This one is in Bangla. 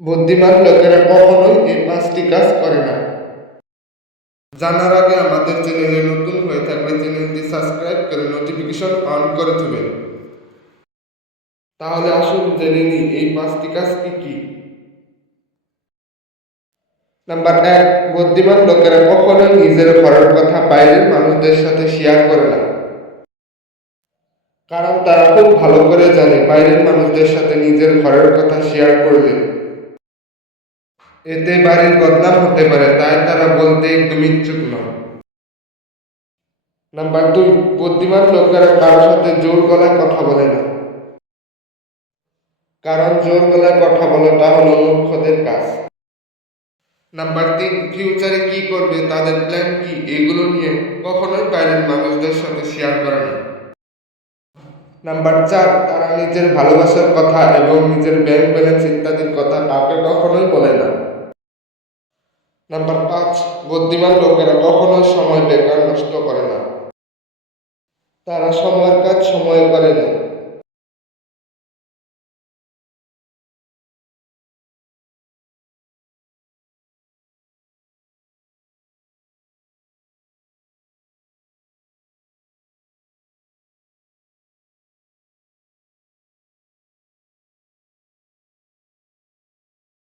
বুদ্ধিমান লোকেরা কখনোই এই 5টি কাজ করে না। জানার আগে আমাদের চ্যানেলে নতুন হয়ে থাকলে চ্যানেলটি সাবস্ক্রাইব করে নোটিফিকেশন অন করে দেবেন। তাহলে আসুন জেনে নিই এই 5টি কাজ কি কি। নাম্বার 1, বুদ্ধিমান লোকেরা কখনোই নিজের ঘরের কথা বাইরের মানুষদের সাথে শেয়ার করে না। কারণ তারা খুব ভালো করে জানে বাইরের মানুষদের সাথে নিজের ঘরের কথা শেয়ার করলে এতে বাড়ির বদনাম হতে পারে, তাই তারা বলতে একদমই ইচ্ছুক নয়। নাম্বার 2, বুদ্ধিমান লোকেরা কারোর সাথে জোর গলায় কথা বলে না। কারণ জোর গলায় কথা বলাটা হলো মূর্খদের কাজ। নাম্বার 3, ফিউচারে কি করবে, তাদের প্ল্যান কি, এগুলো নিয়ে কখনোই বাইরের মানুষদের সাথে শেয়ার করে না। নাম্বার 4, তারা নিজের ভালোবাসার কথা এবং নিজের ব্যাংক ব্যালেন্স ইত্যাদির কথা কাউকে কখনোই বলে না। নাম্বার 5, বুদ্ধিমান লোকেরা কখনোই সময় বেকার নষ্ট করে না। তারা সময়ের কাজ সময়ে করে না।